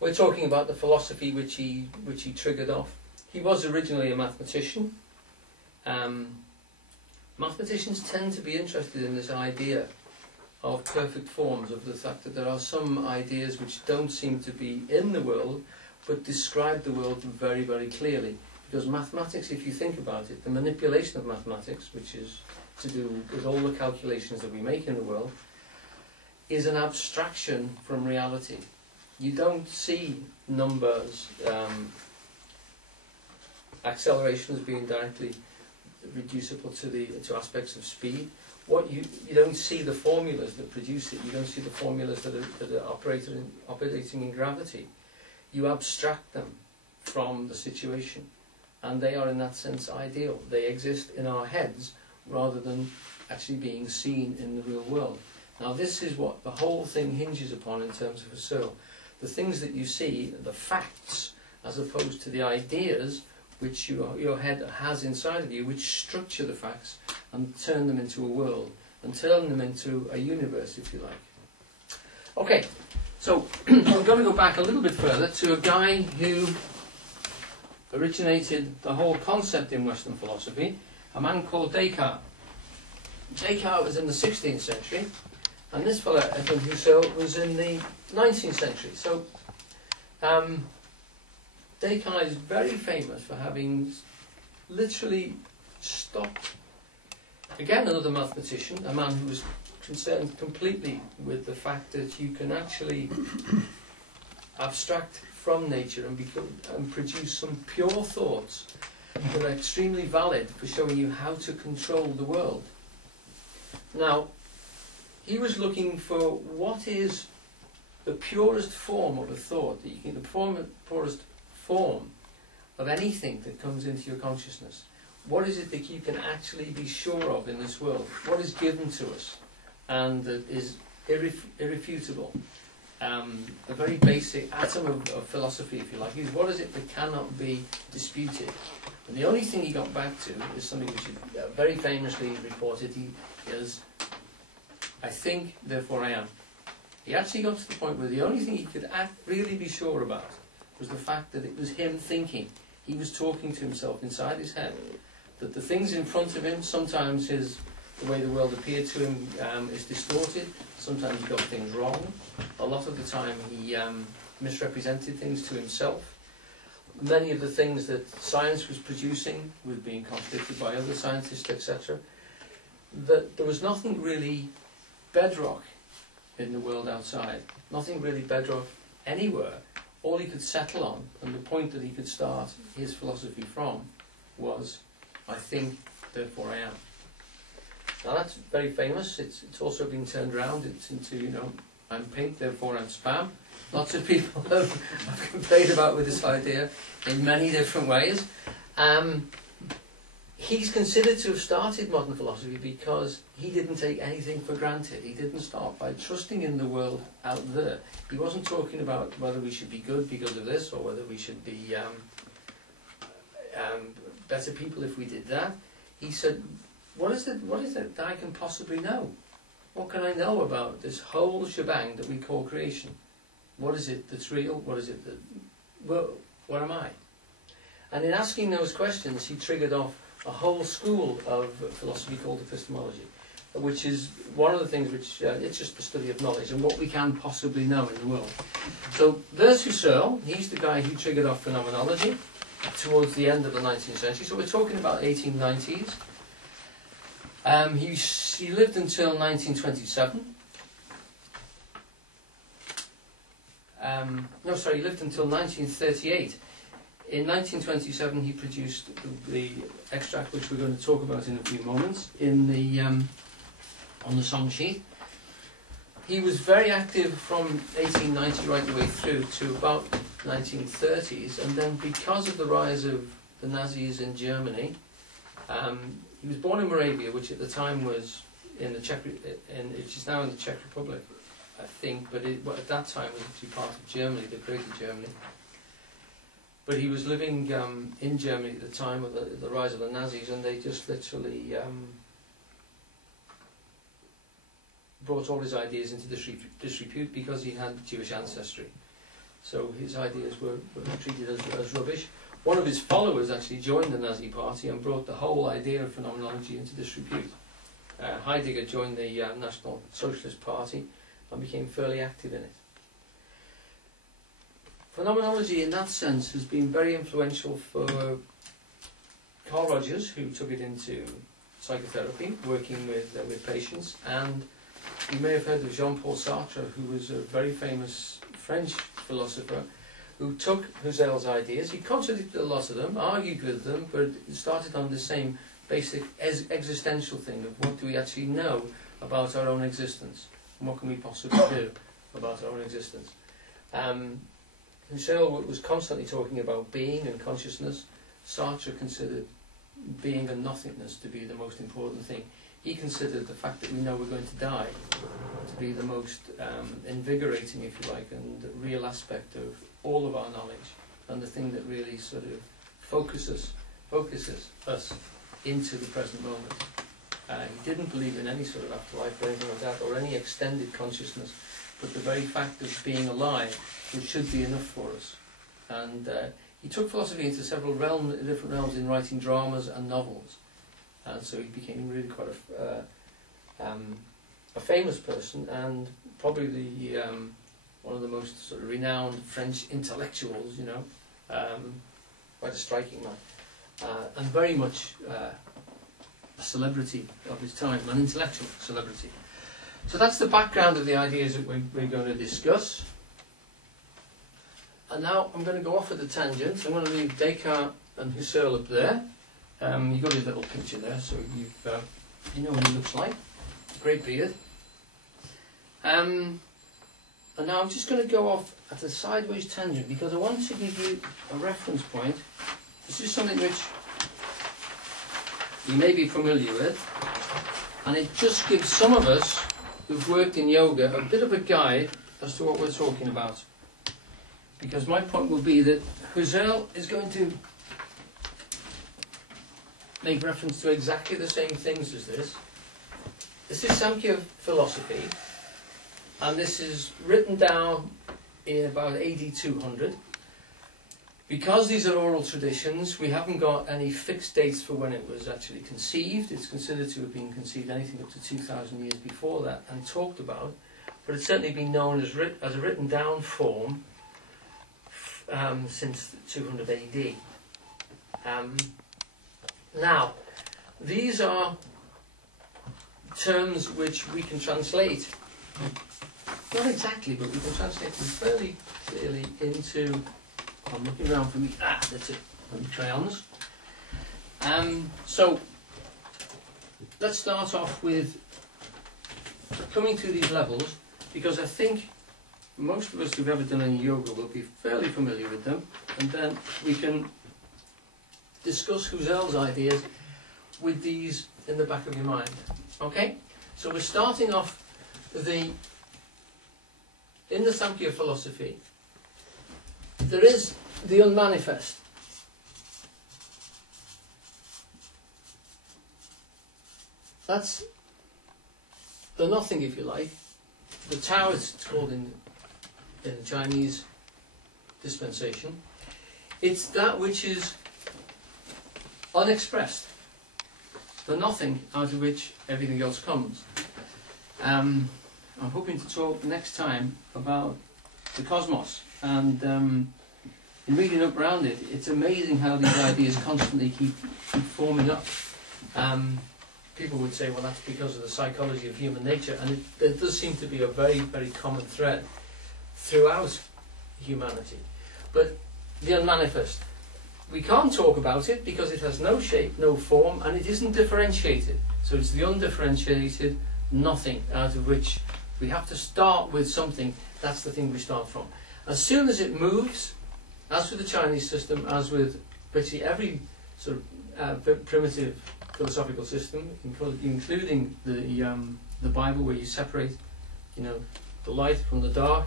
we're talking about the philosophy which he triggered off. He was originally a mathematician. Mathematicians tend to be interested in this idea of perfect forms, of the fact that there are some ideas which don't seem to be in the world, but describe the world very, very clearly. Because mathematics, if you think about it, the manipulation of mathematics, which is to do with all the calculations that we make in the world, is an abstraction from reality. You don't see numbers, acceleration as being directly reducible to aspects of speed. You don't see the formulas that produce it. You don't see the formulas that are operating in gravity. You abstract them from the situation, and they are in that sense ideal. They exist in our heads rather than actually being seen in the real world. Now this is what the whole thing hinges upon in terms of Husserl. The things that you see, the facts, as opposed to the ideas which your head has inside of you, which structure the facts and turn them into a world, and turn them into a universe, if you like. Okay, so I'm going to go back a little bit further to a guy who originated the whole concept in Western philosophy, a man called Descartes. Descartes was in the 16th century, and this fellow, Edmund Husserl, was in the 19th century. So Descartes is very famous for having literally stopped, again another mathematician, a man who was concerned completely with the fact that you can actually abstract from nature and produce some pure thoughts that are extremely valid for showing you how to control the world. Now, he was looking for what is the purest form of a thought, that you can, the purest form of anything that comes into your consciousness. What is it that you can actually be sure of in this world? What is given to us and that is irrefutable? A very basic atom of philosophy, if you like, is what is it that cannot be disputed? And the only thing he got back to is something which is very famously reported. He is, I think, therefore I am. He actually got to the point where the only thing he could really be sure about was the fact that it was him thinking. He was talking to himself inside his head. That the things in front of him, sometimes the way the world appeared to him is distorted. Sometimes he got things wrong. A lot of the time he misrepresented things to himself. Many of the things that science was producing were being contradicted by other scientists, etc. That there was nothing really bedrock in the world outside. Nothing really bedrock anywhere. All he could settle on, and the point that he could start his philosophy from, was, I think, therefore I am. Now that's very famous. It's also been turned around. It's into, I'm pink, therefore I'm spam. Lots of people have complained about with this idea in many different ways. He's considered to have started modern philosophy because he didn't take anything for granted. He didn't start by trusting in the world out there. He wasn't talking about whether we should be good because of this or whether we should be better people if we did that. He said, what is it that I can possibly know? What can I know about this whole shebang that we call creation? What is it that's real? What is it that... Well, what am I? And in asking those questions, he triggered off a whole school of philosophy called epistemology, which is one of the things which, it's just the study of knowledge and what we can possibly know in the world. So there's Husserl. He's the guy who triggered off phenomenology towards the end of the 19th century. So we're talking about 1890s. He lived until 1927. He lived until 1938. In 1927, he produced the extract which we're going to talk about in a few moments in the on the song sheet. He was very active from 1890 right the way through to about 1930s, and then because of the rise of the Nazis in Germany, he was born in Moravia, which at the time was in the which is now in the Czech Republic, I think, but at that time was actually part of Germany, the Greater Germany. But he was living in Germany at the time of the rise of the Nazis, and they just literally brought all his ideas into disrepute because he had Jewish ancestry. so his ideas were treated as rubbish. One of his followers actually joined the Nazi Party and brought the whole idea of phenomenology into disrepute. Heidegger joined the National Socialist Party and became fairly active in it. Phenomenology in that sense has been very influential for Carl Rogers, who took it into psychotherapy, working with patients, and you may have heard of Jean-Paul Sartre, who was a very famous French philosopher who took Husserl's ideas. He contradicted a lot of them, argued with them, but it started on the same basic existential thing of what do we actually know about our own existence, and what can we possibly do about our own existence. Husserl was constantly talking about being and consciousness. Sartre considered being and nothingness to be the most important thing. He considered the fact that we know we're going to die to be the most invigorating, if you like, and real aspect of all of our knowledge, and the thing that really sort of focuses us into the present moment. He didn't believe in any sort of afterlife or anything like that, or any extended consciousness, but the very fact of being alive, which should be enough for us. And he took philosophy into several different realms in writing dramas and novels, and so he became really quite a famous person, and probably the one of the most sort of renowned French intellectuals, you know, quite a striking man, and very much a celebrity of his time, an intellectual celebrity. So that's the background of the ideas that we're going to discuss. And now I'm going to go off at the tangent. I'm going to leave Descartes and Husserl up there. You've got his little picture there, so you know what he looks like. Great beard. And now I'm just going to go off at a sideways tangent because I want to give you a reference point. This is something which you may be familiar with, and it just gives some of us who've worked in yoga a bit of a guide as to what we're talking about. Because my point will be that Husserl is going to make reference to exactly the same things as this. This is Samkhya philosophy, and this is written down in about AD 200. Because these are oral traditions, we haven't got any fixed dates for when it was actually conceived. It's considered to have been conceived anything up to 2,000 years before that and talked about, but it's certainly been known as a written down form since 200 AD. Now, these are terms which we can translate, not exactly, but we can translate them fairly clearly into, I'm looking around for me, that's it, crayons. So, let's start off with coming through these levels, because I think most of us who've ever done any yoga will be fairly familiar with them, and then we can discuss Husserl's ideas with these in the back of your mind. Okay? So we're starting off in the Samkhya philosophy, there is the unmanifest. That's the nothing, if you like. The Tao, it's called in the Chinese dispensation. It's that which is unexpressed, the nothing out of which everything else comes. I'm hoping to talk next time about the cosmos, and in reading up around it, it's amazing how these ideas constantly keep forming up. People would say, well, that's because of the psychology of human nature, and it does seem to be a very, very common thread throughout humanity. But the unmanifest, we can't talk about it because it has no shape, no form, and it isn't differentiated. So it's the undifferentiated nothing out of which we have to start with something. That's the thing we start from. As soon as it moves, as with the Chinese system, as with virtually every sort of primitive philosophical system, including the Bible, where you separate, the light from the dark.